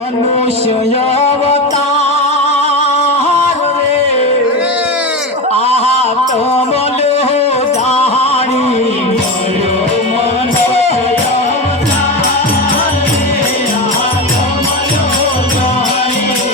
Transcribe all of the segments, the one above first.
મનુષ્ય અવતાર રે આ તો બોલો જાણી મળ્યો મનુષ્ય અવતાર રે આ તો મળ્યો જાણી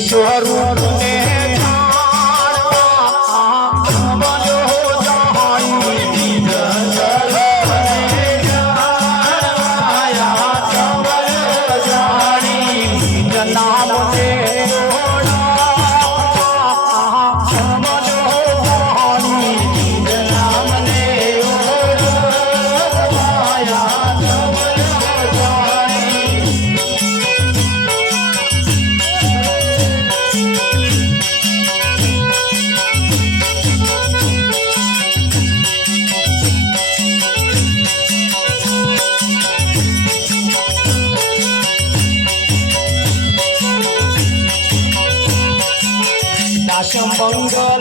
સ્વરૂપ ને મંગલ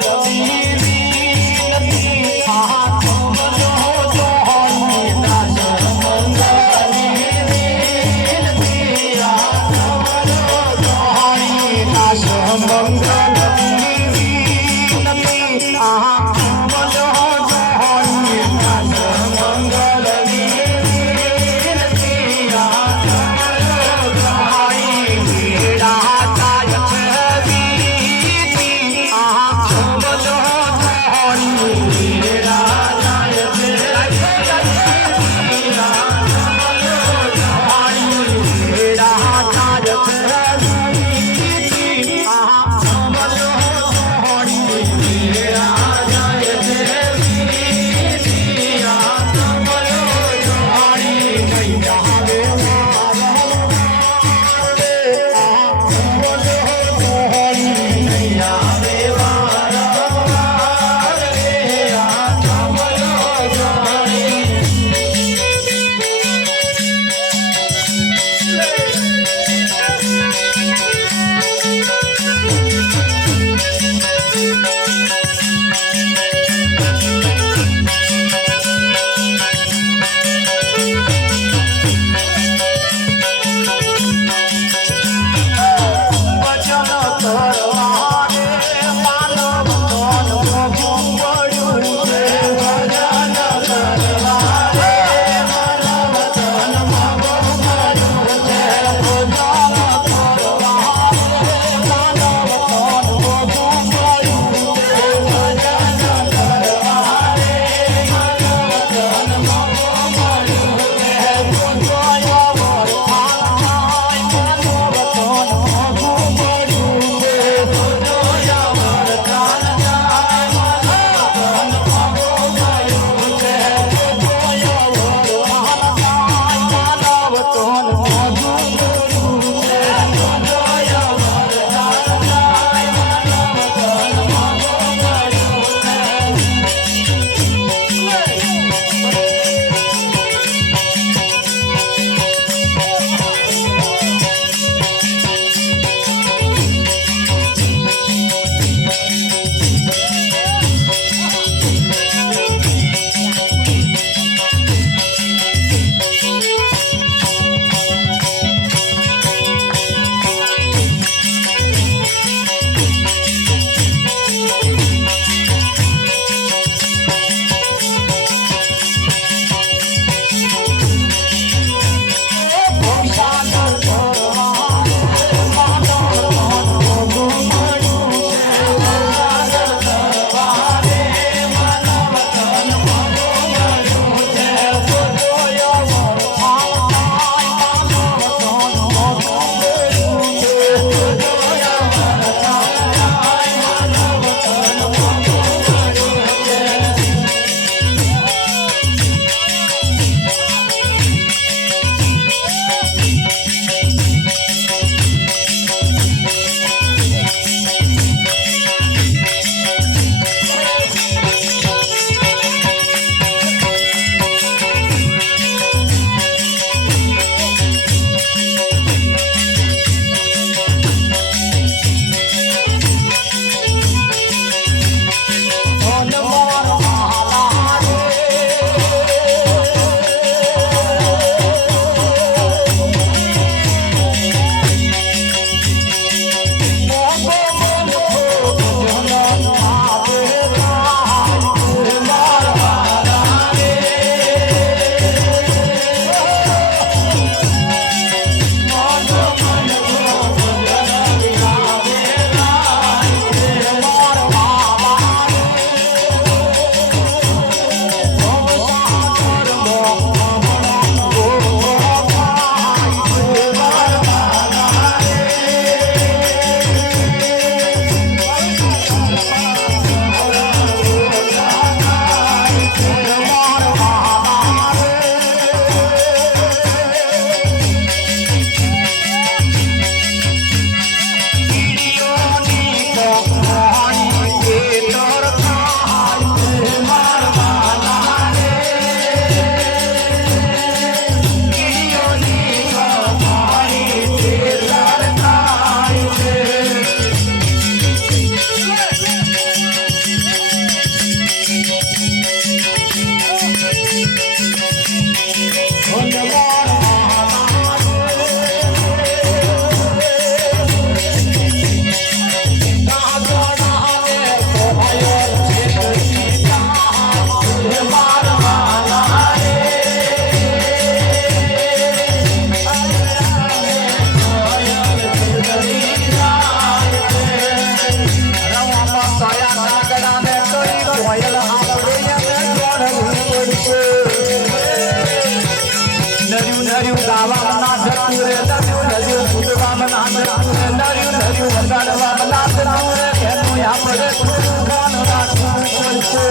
Oh નર્યું ગાવામાં ના જતું રે નર્યું ફૂટવામાં ના જતું રે નર્યું વગાડવામાં ના જતું રે એનું આપણે થોડું ધ્યાન રાખવું પડશે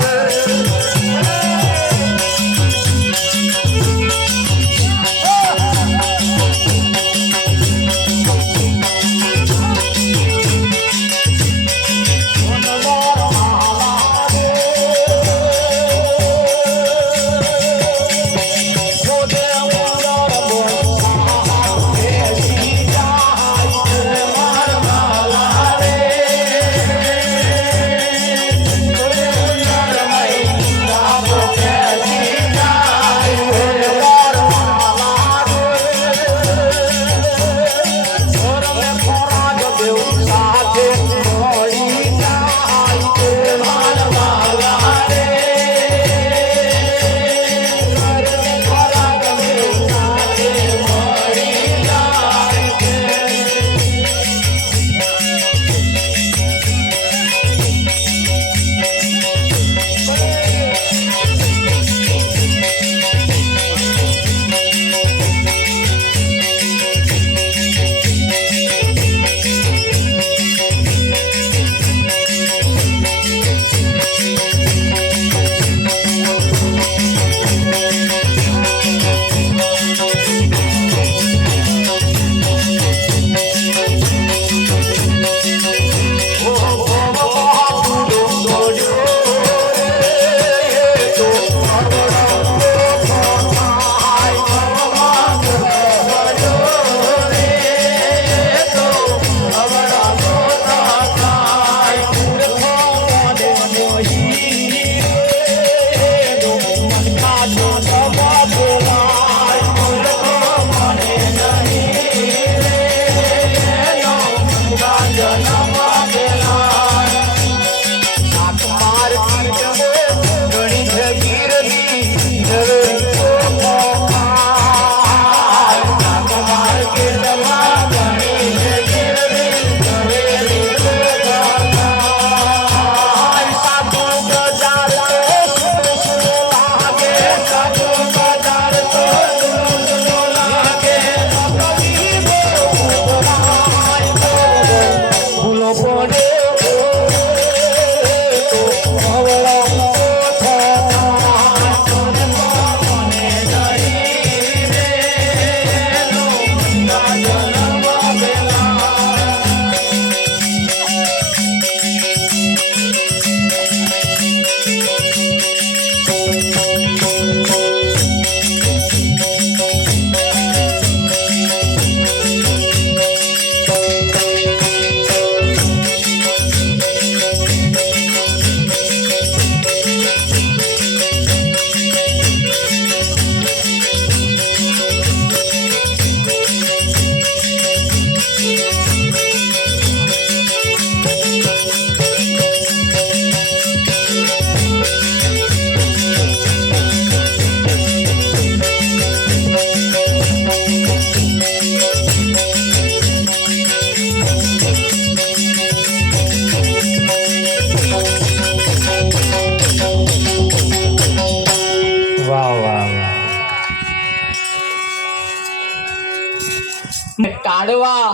કાઢવા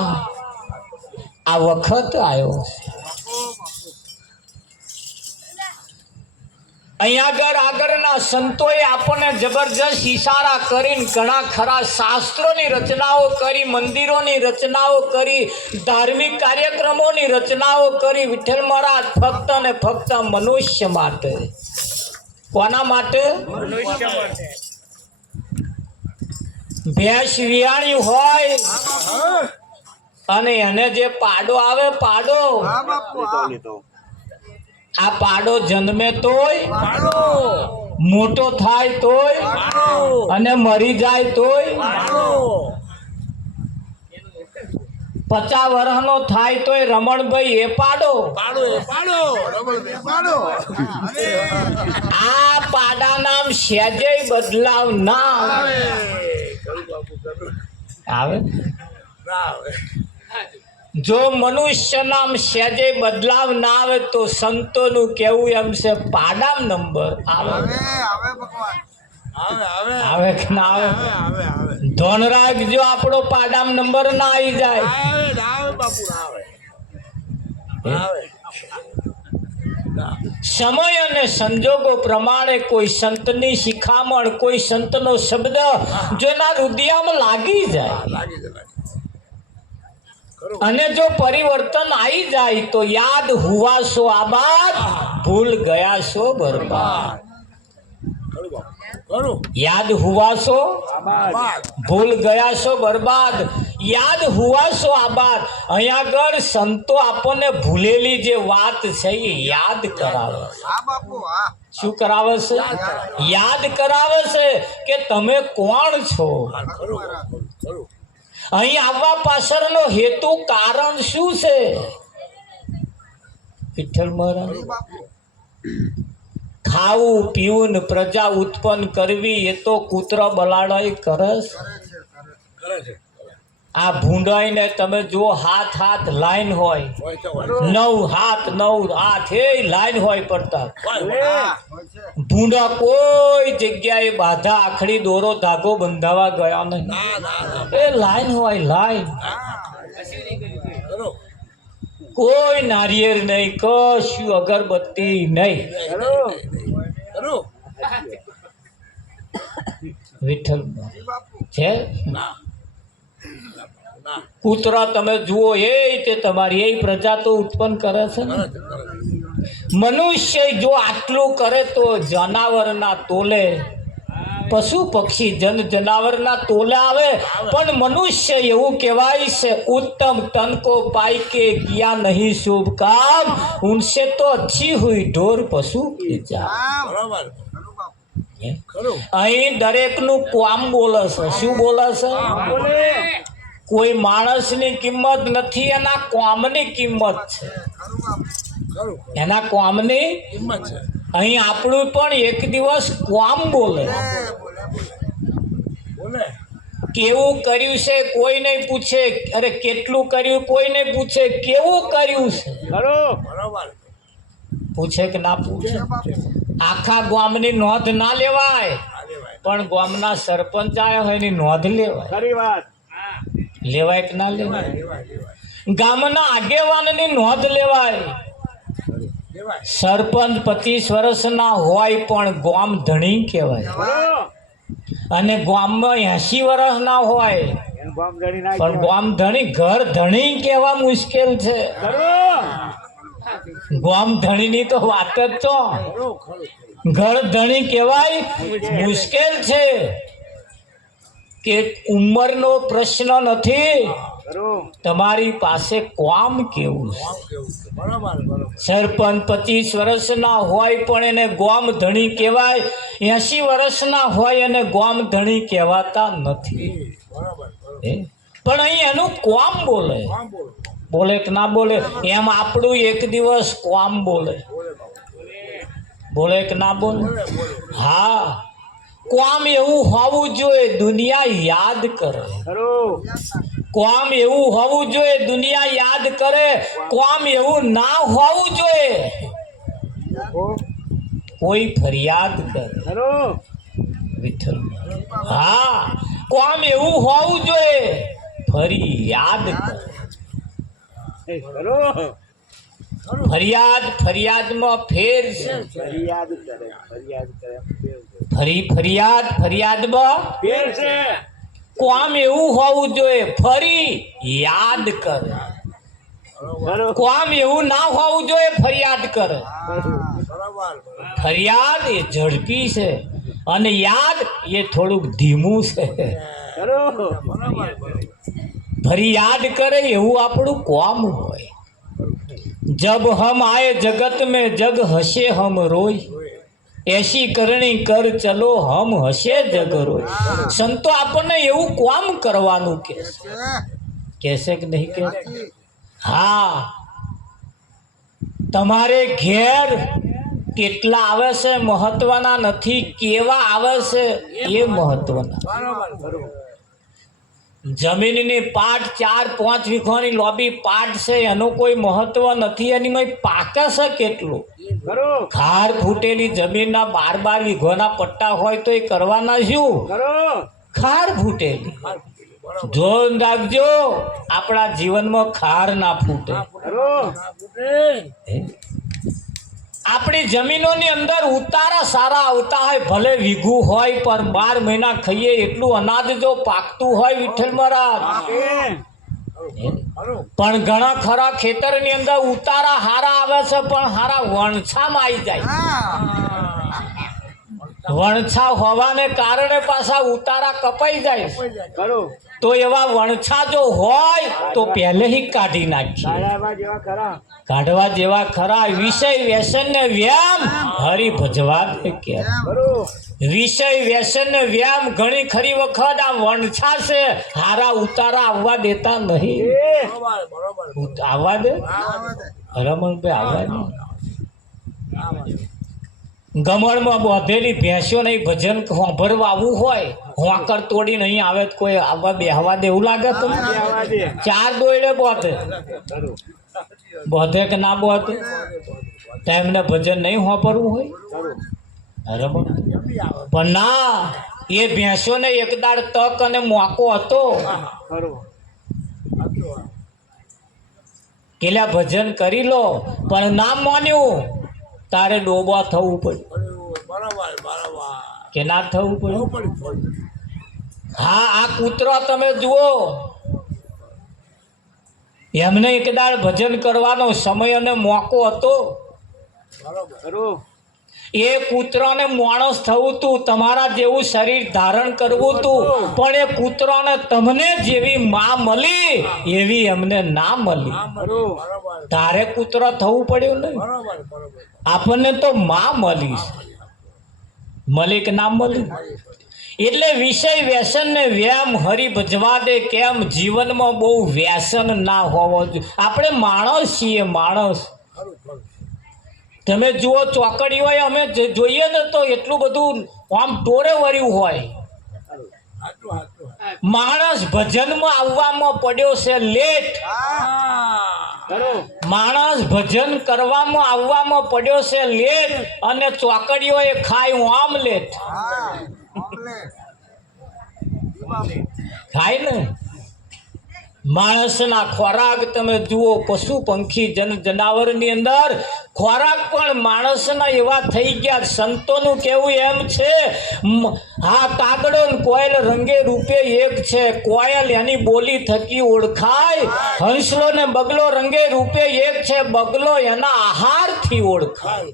આ વખત આવ્યો અહીંયા આગળના સંતોએ આપણને જબરજસ્ત ઈશારા કરીને ઘણા ખરા શાસ્ત્રોની રચનાઓ કરી, મંદિરોની રચનાઓ કરી, ધાર્મિક કાર્યક્રમોની રચનાઓ કરી. વિઠ્ઠલ મહારાજ ફક્ત ને ફક્ત મનુષ્ય માટે. કોના માટે? મનુષ્ય માટે. ભેંસ વિયાણી હોય અને એને જે પાડો આવે, પાડો આ પાડો જન્મે તોય, મોટો થાય તોય, અને મરી જાય તોય, 50 વર્ષનો થાય તોય રમણભાઈ એ પાડો. આ પાડા નામ સહેજે બદલાવ ના આવે. જો મનુષ્ય નામ સહેજે બદલાવ ના આવે તો સંતોનું કેવું એમ છે પાડામ નંબર આવે. આવે કે ના આવે? ધોન રાખજો આપણો પાડામ નંબર ના આવી જાય. આવે બાપુ આવે સમય અને સંજોગો પ્રમાણે કોઈ સંતની શિખામણ, કોઈ સંતનો શબ્દ જેના હૃદયમાં લાગી જાય લાગી જાય અને જો પરિવર્તન આવી જાય તો યાદ હુઆ સો આબાદ, ભૂલ ગયા સો બરબાદ. ખરું બાપુ ખરું યાદ હુઆ સો આબાદ ભૂલ ગયા સો બરબાદ, યાદ હુઆ સો આબાદ. અહીંયા આગળ સંતો આપણને ભૂલેલી જે વાત છે એ યાદ કરાવે છે. હા બાપુ હા શું કરાવે છે? યાદ કરાવે છે કે તમે કોણ છો. ખરું ખરું અહીં આવવા પાછળનો હેતુ કારણ શું છે? વિઠ્ઠલ મહારાજ, ખાવું પીવું ને પ્રજા ઉત્પન્ન કરવી એ તો કૂતર બલાડાઈ કરે છે. કરે છે આ ભૂંડાઈને તમે જો હાથ હાથ લાઈન હોય, હોય તો હોય 9 હાથ 9 હાથ એ લાઈન હોય પડતા. હોય ભૂંડા કોઈ જગ્યાએ બાધા આખડી દોરો ધાગો બંધાવા ગયા નહીં. ના ના ના એ લાઈન હોય લાઈન. ખરું કોઈ નારિયેળ નહીં, કશું અગરબત્તી નહીં. ખરું વિઠ્ઠલ છે. ના ના કૂતરા તમે જુઓ એ તે તમારી એ પ્રજા તો ઉત્પન્ન કરે છે ને. કરે છે કરે છે મનુષ્ય જો આટલું કરે તો જનાવરના તોલે, પશુ પક્ષી જન જનાવરના તોલે આવે. પણ મનુષ્ય એવું કહેવાય છે, ઉત્તમ તન કો પાઈ કે કિયા નહીં શુભ કામ, ઉનસે તો अच्छी हुई ढोर पशु की जान. બરાબર ખરું અહીં દરેકનું કામ બોલે છે. શું બોલે છે? કોઈ માણસની કિંમત નથી, એના કામની કિંમત છે. ખરું એના કામની કિંમત છે અહીં આપણું પણ એક દિવસ કામ બોલે. બોલે કેવું કર્યું છે કોઈ નહીં પૂછે, અરે કેટલું કર્યું કોઈ નહીં પૂછે, કેવું કર્યું છે બરાબર પૂછે કે ના પૂછે? આખા ગામની નોંધ ના લેવાય, આલે ભાઈ પણ ગામના સરપંચ આવ્યા હોય એની નોંધ લેવાય. લેવાય કે ના લેવાય? ગામના આગેવાનની નોંધ લેવાય. લેવાય સરપંચ 25 વર્ષના હોય પણ ગામ ધણી કહેવાય, અને ગામમાં 80 વર્ષના હોય પણ ગામ ધણી, ઘર ધણી કહેવા મુશ્કેલ છે. ગામ ધણીની તો વાત જ તો, ખરું ખરું ઘર ધણી કહેવાય મુશ્કેલ છે. કે ઉંમરનો પ્રશ્ન નથી, તમારી પાસે કામ કેવું છે. આમ કેવું છે બરાબર બરાબર સરપંચ 25 વર્ષના હોય પણ એને ગામ ધણી કહેવાય, 80 વર્ષના હોય અને ગામ ધણી કહેવાતા નથી. બરાબર બરાબર હે? પણ અહીં એનું કામ બોલે. આમ બોલો બોલે કે ના બોલે? એમ આપણું એક દિવસ કામ બોલે. બોલે બાપુ બોલે કે ના બોલે? બોલે બોલે હા, કામ એવું હોવું જોઈએ દુનિયા યાદ કરે. કામ એવું હોવું જોઈએ દુનિયા યાદ કરે. કામ એવું ના હોવું જોઈએ કોઈ ફરિયાદ કરે. વિઠ્ઠલ, હા, કામ એવું હોવું જોઈએ ફરી યાદ કરે. ફરિયાદ ફરિયાદમાં ફેર છે. ફરિયાદ ફરિયાદમાં કામ એવું હોવું જોઈએ ફરી યાદ કરે. કામ એવું ના હોવું જોઈએ ફરિયાદ કરે. બરાબર ફરિયાદ એ ઝડપી છે અને યાદ એ થોડુંક ધીમું છે. ફરી યાદ કરે એવું આપણું કામ હોય. जब हम आए जगत में जग हंसे हम रोई, ऐसी करणी कर चलो हम हंसे जग रोई. સંતો આપણને એવું કામ કરવાનું કહેશે કે નહીં કે? હા, તમારે ઘેર કેટલા આવે છે મહત્વના નથી, કેવા આવે છે એ મહત્વના. બરાબર જમીનની પાટ 4-5 વીઘાની લોબી પાટ છે એનું કોઈ મહત્વ નથી, એની મેં પાકે છે કેટલું. ખાર ફૂટેલી જમીનના 12 વીઘાના પટ્ટા હોય તો એ કરવાના શું? ખાર ફૂટેલી. ખાર ફૂટેલી. બરાબર. જોન રાખજો આપણા જીવનમાં ખાર ના ફૂટે. ના ફૂટે. આપણી જમીનોની અંદર ઉતારા સારા આવતા હોય, ભલે વીઘું હોય પણ 12 મહિના ખાઈએ એટલું અનાજ જો પાકતું હોય વિઠ્ઠલ મહારાજ, ખરું. પણ ઘણા ખરા ખેતરની અંદર ઉતારા હારા આવે છે પણ હારા વણછામાં આવી જાય. વણછા હોવાને કારણે પાછા ઉતારા કપાઈ જાય. ખરું. તો એવા વણછા જો હોય તો પહેલેથી કાઢી નાખીએ. કાઢવા જેવા ખરા વિષય વ્યસન ને વ્યામ હરી ભજવા દે કેમ. ખરું. વિષય વ્યસન ને વ્યામ ઘણી ખરી વખત આ વણછા છે હારા ઉતારા આવવા દેતા નહીં. બરાબર. બરાબર. આવવા દે આ રમણભાઈ, આવવા દે. વાત. ગમણમાં બોધેલી ભેંસો નહીં ભજન સાંભળવા આવવું હોય, હોંકર તોડી નહીં આવે તો કોઈ આવવા બેહવા દે એવું લાગે તમને? ચાર દોયડે બોધે, બોધે કે ના બોધે? તેમને ભજન નહીં સાંભળવું હોય? રમણ પણ ના, એ ભેંસોને એક દાડ તક અને મોકો હતો કેલા ભજન કરી લો, પણ ના માન્યું તારે ડોબા થવું પડ્યું. બરાબર. બરાબર. કે ના થવું પડ્યું? પડ્યું. હા, આ કૂતરો તમે જુઓ, એમને એક દાડ ભજન કરવાનો સમય અને મોકો હતો. બરાબર. એ કૂતરાને માણસ થવું તું, તમારા જેવું શરીર ધારણ કરવું તું, પણ એ કૂતરાને તમને જેવી માં મળી એવી એમને ના મળી. બરાબર. તારે કૂતરો થવું પડ્યું નહીં, બરાબર. બરાબર. આપણને તો માં મળી. મળી કે ના મળી? એટલે વિષય વ્યસન ને વ્યામ હરી ભજવા દે કેમ. જીવનમાં બહુ વ્યસન ના હોવો જોઈએ. આપણે માણસ છીએ, માણસ. ખરું. ખરું. તમે જુઓ ચોકડી હોય, અમે જોઈએ ને તો એટલું બધું આમ ટોરે વર્યું હોય. સાચું. સાચું. માણસ ભજનમાં આવવામાં પડ્યો છે લેટ. માણસ ભજન કરવામાં આવવામાં પડ્યો છે લેટ, અને ચોકડીઓ એ ખાય ઓમલેટ. ખાય ને માણસના ખોરાક તમે જુઓ, પશુ પંખી જનાવરની અંદર ખોરાક પણ માણસના એવા થઈ ગયા. સંતોનું કહેવું એમ છે, હા કાગડો ને કોયલ રંગે રૂપે એક છે. કોયલ એની બોલી થકી ઓળખાય, હંસલો ને બગલો રંગે રૂપે એક છે. બગલો એના આહારથી ઓળખાય.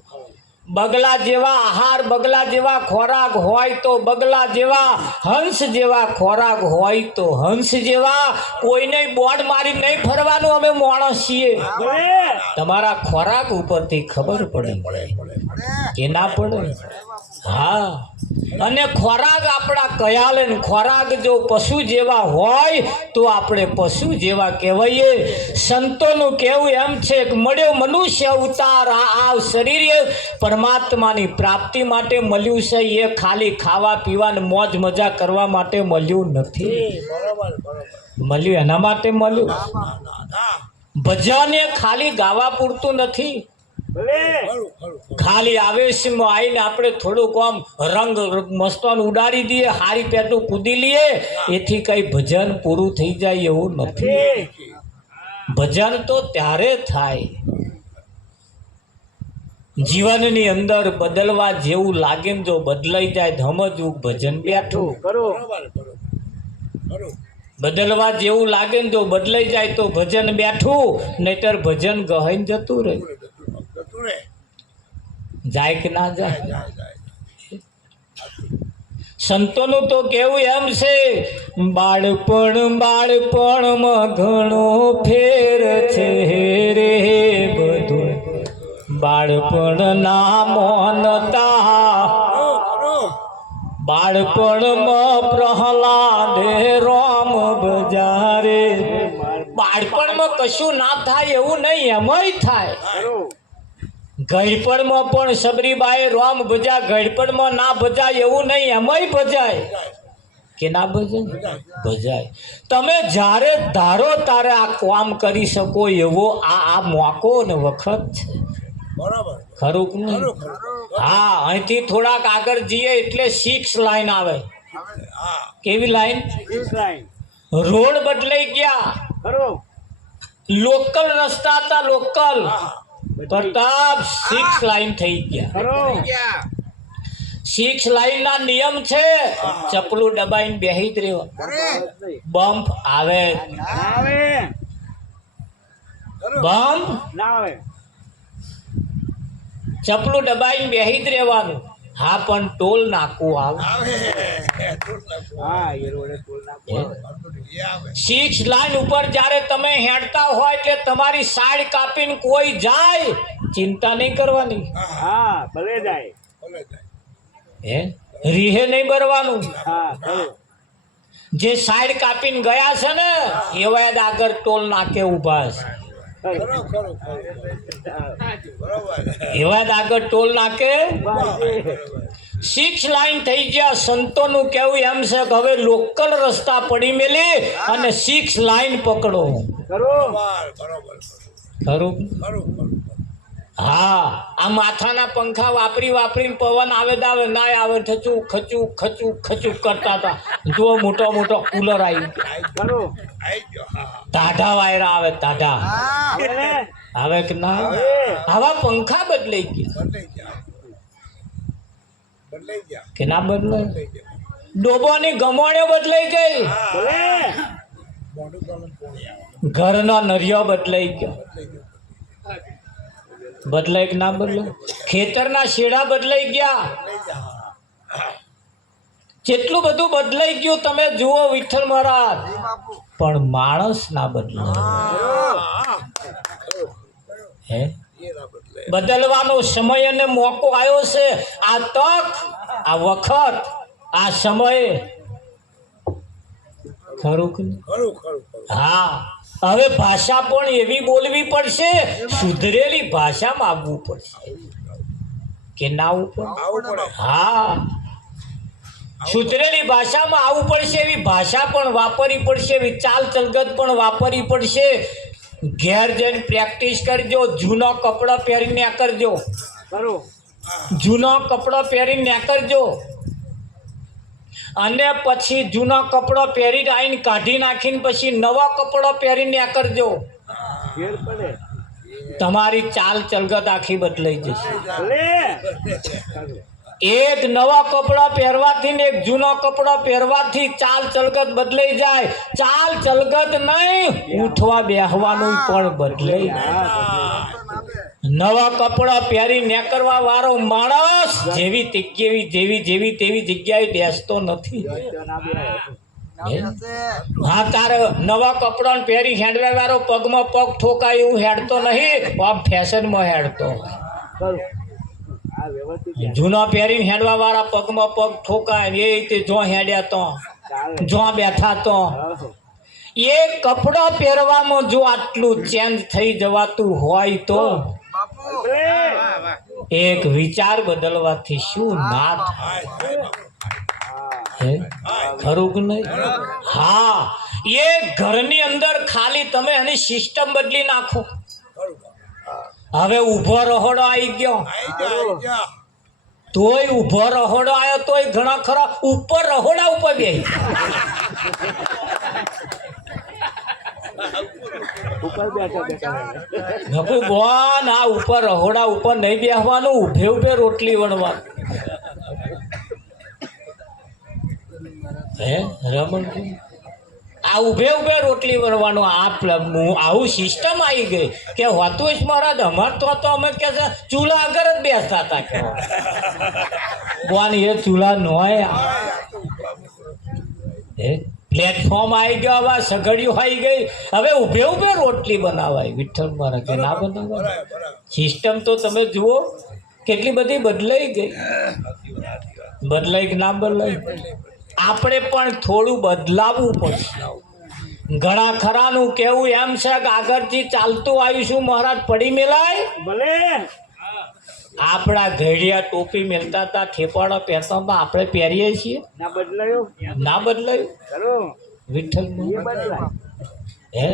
બગલા જેવા આહાર, બગલા જેવા ખોરાક હોય તો બગલા જેવા, હંસ જેવા ખોરાક હોય તો હંસ જેવા. કોઈને બોર્ડ મારી નહીં ફરવાનું, અમે માણસ છીએ. તમારા ખોરાક ઉપરથી ખબર પડે કે ના પડે? હા, અને ખોરાક આપણા કયા લે. ખોરાક જો પશુ જેવા હોય તો આપણે પશુ જેવા કહેવાઈએ. સંતોનું કહેવું એમ છે કે મળ્યો મનુષ્ય અવતાર, આ શરીર પરમાત્માની પ્રાપ્તિ માટે મળ્યું છે. એ ખાલી ખાવા પીવા મોજ મજા કરવા માટે મળ્યું નથી. બરાબર. બરાબર. મળ્યું એના માટે મળ્યું. ના. ભજન એ ખાલી ગાવા પૂરતું નથી. ખરું. ખરું. ખાલી આવેશમાં આવીને આપણે થોડુંક આમ રંગ મસ્તોન ઉડાડી દઈએ, હારી પેટું કૂદી લઈએ, એથી કઈ ભજન પૂરું થઈ જાય એવું નથી. ભજન તો ત્યારે થાય જીવનની અંદર બદલવા જેવું લાગે ને જો બદલાઈ જાય તો સમજવું ભજન બેઠું. બરાબર. બરાબર. ખરું. બદલવા જેવું લાગે ને જો બદલાઈ જાય તો ભજન બેઠું, નહીતર ભજન ગહાઈને જતું રહે. જતું રે. જાય કે ના જાય? જાય. સંતોનું તો કેવું એમ છે, બાળપણમાં ઘણો ફેર છે રે બધું. બાળપણ ના મોનતા, બાળપણમાં પ્રહલાદે રામ બજારે. બાળપણમાં કશું ના થાય એવું નહીં, એમાંય થાય. ગળપણમાં પણ સબરીબાઈ રામ ભજા, ગળપણમાં ના ભજાય એવું નહીં, એમાંય ભજાય. કે ના ભજાય? ભજાય. તમે જ્યારે ધારો તારે આ કામ કરી શકો એવો આ મોકો ને વખત છે. બરાબર. ખરું કે નહીં? હા, અહીંથી થોડાક આગળ જઈએ એટલે 6 લાઈન આવે. હા. કેવી લાઈન? Six line. રોડ બદલાઈ ગયા. ખરું. લોકલ રસ્તા હતા, લોકલ. પ્રતાપ 6 લાઈન થઈ ગયા. ખરું. 6 લાઈન ના નિયમ છે, ચપલું દબાઈને બેહી જ રહ્યો. બમ્પ આવે, ના આવે. બમ્પ ના આવે. ચપલું દબાઈને બેહી જ રહેવાનું. હા, પણ ટોલ નાકું આવે. હા, એ રોડે ટોલ નાખો. 6 લાઈન ઉપર જ્યારે તમે હેડતા હોય એટલે તમારી સાઈડ કાપીને કોઈ જાય, ચિંતા નહીં કરવાની. હા, ભલે જાય. હે, રીહે નહીં ભરવાનું. હા, ખરું. જે સાઈડ કાપીને ગયા છે ને એવા જ આગળ ટોલ નાકે ઊભા છે. એવા જ આગળ ટોલ નાકે. 6 લાઈન થઈ ગયા. સંતોનું કહેવું એમ છે કે હવે લોકલ રસ્તા પડી મેલી અને 6 લાઈન પકડો. ખરું. ખરું? હા, આ માથાના પંખા વાપરી વાપરીને પવન આવે દાવે ના આવે, ખચું ખચું ખચું ખચું કરતા હતા. જુઓ, મોટો મોટો કુલર આવી ગયો. ખરું. ટાઢા વાયરા આવે, ટાઢા હવે આવે કે ના આવે? આવા પંખા બદલાઈ ગયા કે ના બદલાય? ડોબાની ગમોણ્યો બદલાઈ ગઈ, ભલે. ઘરના નરિયો બદલાઈ ગયો. બદલાય કે ના બદલાય? ખેતરના શેડા બદલાઈ ગયા. જેટલું બધું બદલાઈ ગયું તમે જુઓ વિઠ્ઠલ મહારાજ, પણ માણસ ના બદલાય. હે, બદલવાનો સમય અને મોકો આવ્યો છે. આ તક, આ વખત, આ સમય. ખરું કે નહીં? હા, હવે ભાષા પણ એવી બોલવી પડશે, સુધરેલી ભાષામાં આવવું પડશે કે ના આવવું પડે? હા, સુધરેલી ભાષામાં આવવું પડશે. એવી ભાષા પણ વાપરવી પડશે, એવી ચાલ ચલગત પણ વાપરવી પડશે. ઘેર જઈને પ્રેક્ટિસ કરજો. જૂનો કપડો પહેરીને કરજો. ખરું. જૂનો કપડો પહેરીને કરજો અને પછી જૂનો કપડો પહેરીને આવીને કાઢી નાખીને પછી નવો કપડો પહેરીને કરજો. ફેર પડે. તમારી ચાલ ચલગત આખી બદલાઈ જશે. ભલે. ખરું. એક નવા કપડા પહેરવાથી ને એક જૂનો કપડો પહેરવાથી ચાલ ચલગત બદલાઈ જાય. ચાલ ચલગત નહીં, ઉઠવા બેહવાનું પણ બદલાઈ જાય. નવા કપડા પહેરી નીકળવા વાળો માણસ જેવી તેવી જગ્યાએ બેસતો નથી. હા, તારે નવા કપડા પહેરી હેડવા વાળો પગમાં પગ ઠોકાય એવું હેડતો નહીં, આમ ફેશનમાં હેડતો. ખરું. આ વ્યવસ્થિત જૂના પહેરીને હેડવા વાળા પગમાં પગ ઠોકાય એ રીતે જો હેડ્યા તો, ચાલે. જો બેઠા તો. હા. એ કપડા પહેરવામાં જો આટલું ચેન્જ થઈ જવાતું હોય તો ભલે. એક વિચાર બદલવાથી શું ના થાય? હે? ખરું કે નહીં? હા, એ ઘરની અંદર ખાલી તમે એની સિસ્ટમ બદલી નાખો. હવે ઊભો રહોડો આવી ગયો, તોય ઊભો રહોડો આવ્યો તોય ઘણા ખરા ઉપર રહોડા ઉપર બેસી. ઉપર બેઠા બેઠા. ભગવાન, આ ઉપર રહોડા ઉપર નહીં બેસવાનું, ઉભે ઉભે રોટલી વણવાનું. હે રમણ, આ ઉભે ઉભે રોટલી વણવાનું. આવું સિસ્ટમ આવી ગઈ કે હોતું જ મહારાજ અમાર તો અમે કે છે ચૂલા આગળ જ બેસતા હતા કે ભગવાન એ ચૂલા ન હોય. હે, પ્લેટફોર્મ આવી ગયો, હવે સગડીઓ આવી ગઈ, હવે ઉભે ઉભે રોટલી બનાવાય. વિઠ્ઠલ મહારાજ કે ના બનાવાય? સિસ્ટમ તો તમે જુઓ કેટલી બધી બદલાઈ ગઈ. બદલાઈ કે ના બદલાઈ? આપણે પણ થોડું બદલાવવું પડશે. ઘણા ખરાનું કેવું એમ છે કે આગળથી ચાલતું આવીશું મહારાજ પડી મેલાય. ભલે. આપણા ઘડિયા ટોપી મેલતા હતા, ઠેપાડા પહેરતા હતા, આપણે પહેરીએ છીએ. ના બદલાયો. ના બદલાયું? ખરું. વિઠ્ઠલ એ બદલાય. હે,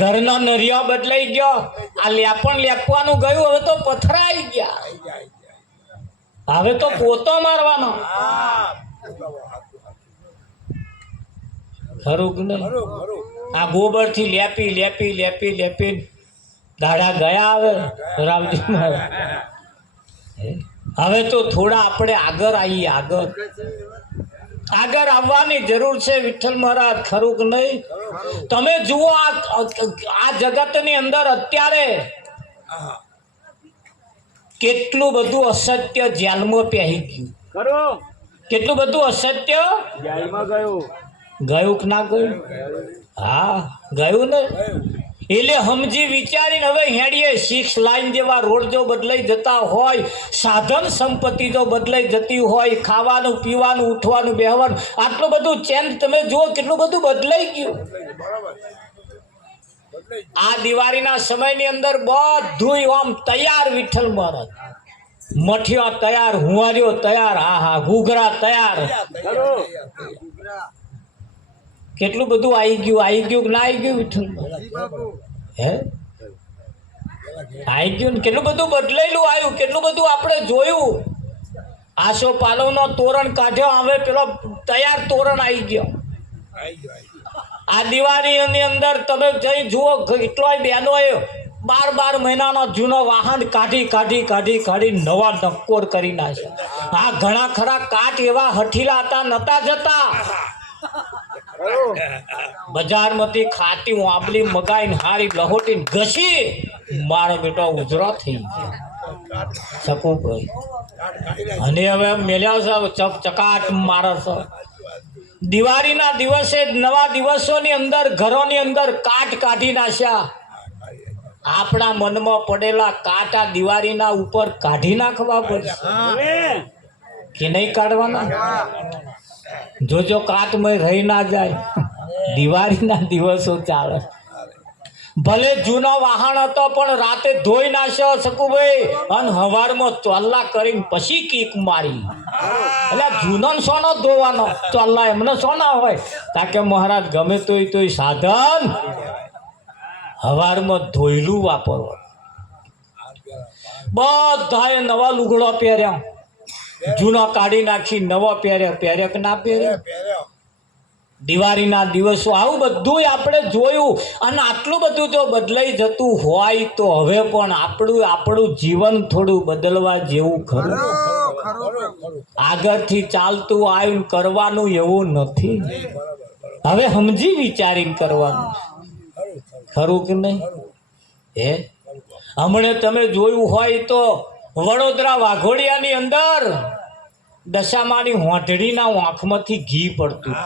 ઘરના નરિયા બદલાઈ ગયો. આ લેપણ લેપવાનું ગયું, હવે તો પથરા આવી ગયા. હવે તો પોતો મારવાનો. ખરું કે નહીં? ખરું ખરું આ ગોબરથી લેપી લેપી લેપી લેપી દાડા ગયા આવે રામજી મહારાજ. હવે તો થોડા આપણે આગળ આવીએ. આગળ આવવાની જરૂર છે વિઠ્ઠલ મહારાજ. ખરું કે નહીં? તમે જુઓ આ જગતની અંદર અત્યારે હા કેટલું બધું અસત્ય જેલમાં પહેરી ગયું. ખરું કેટલું બધું અસત્ય જાળમાં ગયું. ગયું કે ના ગયું? હા ગયું ને. એટલે સમજી વિચારીને હવે હેડીએ. 6 લાઈન જેવા રોડ જો બદલાઈ જતા હોય, સાધન સંપત્તિ જો બદલાઈ જતી હોય, ખાવાનું પીવાનું ઉઠવાનું બેહવાનું આટલું બધું ચેન્જ તમે જુઓ કેટલું બધું બદલાઈ ગયું. બરાબર બદલાઈ આ દિવાળીના સમયની અંદર બધું આમ તૈયાર. વિઠ્ઠલ મહારાજ મઠિયા તૈયાર, હુંવારીઓ તૈયાર, હા હા ઘૂઘરા તૈયાર. ખરું કેટલું બધું આવી ગયું કે ના આવી ગયું વિઠ્ઠલ મહારાજ? હે આવી ગયું ને. કેટલું બધું બદલાયેલું આવ્યું, કેટલું બધું આપણે જોયું. આસો પાલવનો તોરણ કાઢ્યો, હવે પેલો તૈયાર તોરણ આવી ગયો. આવી ગયો આ દિવાળીની અંદર તમે જઈ જુઓ કેટલાય બહેનોએ 12 મહિનાનો જૂનો વાહન કાઢી નવા નક્કોર કરી નાખ્યા. આ ઘણા ખરા કાટ એવા હઠીલા હતા, નતા જતા. બજારમાંથી ખાટી આંબલી મગાઈને હારી લહોટીને ઘસી મારો બેટો ઉજરો થઈ ગયો. શકું ભાઈ. અને હવે મેલ્યા છે ચકાટ મારે છે. દિવાળીના દિવસે નવા દિવસોની અંદર ઘરોની અંદર કાટ કાઢી નાખ્યા. આપણા મનમાં પડેલા કાટ આ દિવાળીના ઉપર કાઢી નાખવા પડશે કે નહીં કાઢવાના? જોજો કાટમાં રહી ના જાય. દિવાળીના દિવસો ચાલે. ભલે જૂનો વાહન હતો પણ રાતે ધોઈ નાખ્યો શકુભાઈ, અને હવારમાં ચોલ્લા કરીને પછી કીક મારી. એટલે જૂનો સોનો ધોવાનો, ચોલ્લા એમને સોના હોય. તાકે મહારાજ ગમે તોય સાધન હવારમાં ધોયેલું વાપરવાનું. બધાએ નવા લુગડો પહેર્યા, જૂનો કાઢી નાખી નવો પહેર્યા કે ના પહેર્યા? પહેર્યો દિવાળીના દિવસો આવું બધું આપણે જોયું. અને આટલું બધું જો બદલાઈ જતું હોય તો હવે પણ આપણું જીવન થોડું બદલવા જેવું ખરું. આગળથી ચાલતું આવ્યું કરવાનું એવું નથી. હવે સમજી વિચારીને કરવાનું. ખરું કે નહીં? હે હમણાં તમે જોયું હોય તો વડોદરા વાઘોડિયાની અંદર દશામાની હોંઠડીના આંખમાંથી ઘી પડતું.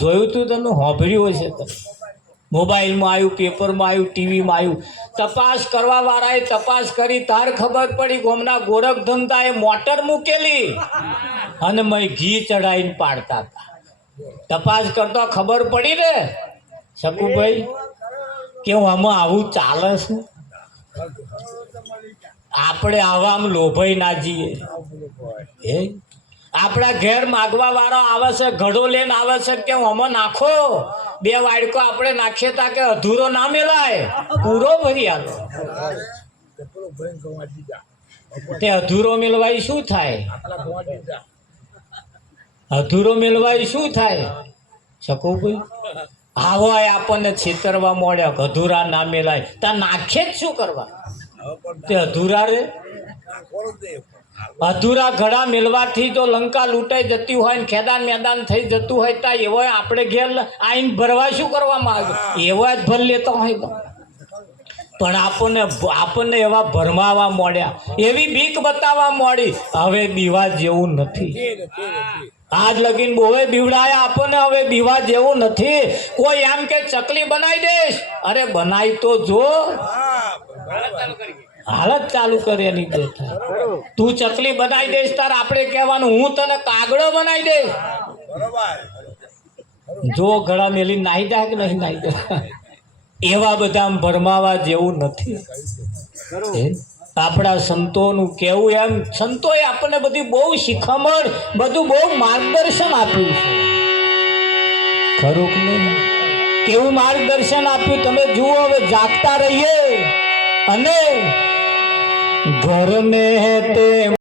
જોયું તું? તમે હોંભર્યું હશે. તમે મોબાઈલમાં આવ્યું, પેપરમાં આવ્યું, ટીવીમાં આવ્યું. તપાસ કરવા વાળાએ તપાસ કરી, તાર ખબર પડી ગોમના ગોરખ ધંધાએ મોટર મૂકેલી અને મેં ઘી ચડાવીને પાડતા હતા. તપાસ કરતો ખબર પડી ને શકુભાઈ કે આમાં આવું ચાલે છે. આપણે આવામાં લોભાઈ ના જઈએ. હે આપણા ઘેર માગવા વાળો આવે છે, ઘડો લઈને આવે છે કે આમાં નાખો. 2 વાડકો આપણે નાખીએ તા કે અધૂરો ના મેલાય, પૂરો ભરી આલો. તે અધૂરો મેળવાય શું થાય? અધૂરો મેળવાય શું થાય? શકુભાઈ આવો આપણને છેતરવા મળ્યા. અધૂરા ના મેલાય તા નાખે જ શું કરવા? તે અધૂરા રે. અધૂરા ઘડા મેળવાથી જો લંકા લૂંટાઈ જતી હોય ને ખેદાન મેદાન થઈ જતું હોય તા એવો આપણે ઘેર આઈને ભરવા શું કરવામાં આવે? એવા જ ભર લેતો હોય. પણ આપણને એવા ભરમાવા મળ્યા, એવી બીક બતાવવા મળી. હવે બીવા જેવું નથી. આજ લગીન બોવે બીવડાયા આપણને, હવે બીવા જેવું નથી. કોઈ એમ કે ચકલી બનાવી દઈશ, અરે બનાવી તો જો. હાલત ચાલુ કરે એની બેઠા. તું ચકલી બનાવી દઈશ તાર આપણે કહેવાનું હું તને કાગડો બનાવી દઈશ. જો ગળા મેલી નાહી જાય કે નહીં નાહી જાય. એવા બધા ભરમાવા જેવું નથી. આપણા સંતોનું કેવું એમ, સંતોએ આપણને બધી બહુ શિખામણ, બધું બહુ માર્ગદર્શન આપ્યું છે. ખરું કે નહીં? કેવું માર્ગદર્શન આપ્યું તમે જુઓ. હવે જાગતા રહીએ અને ઘર મેં તે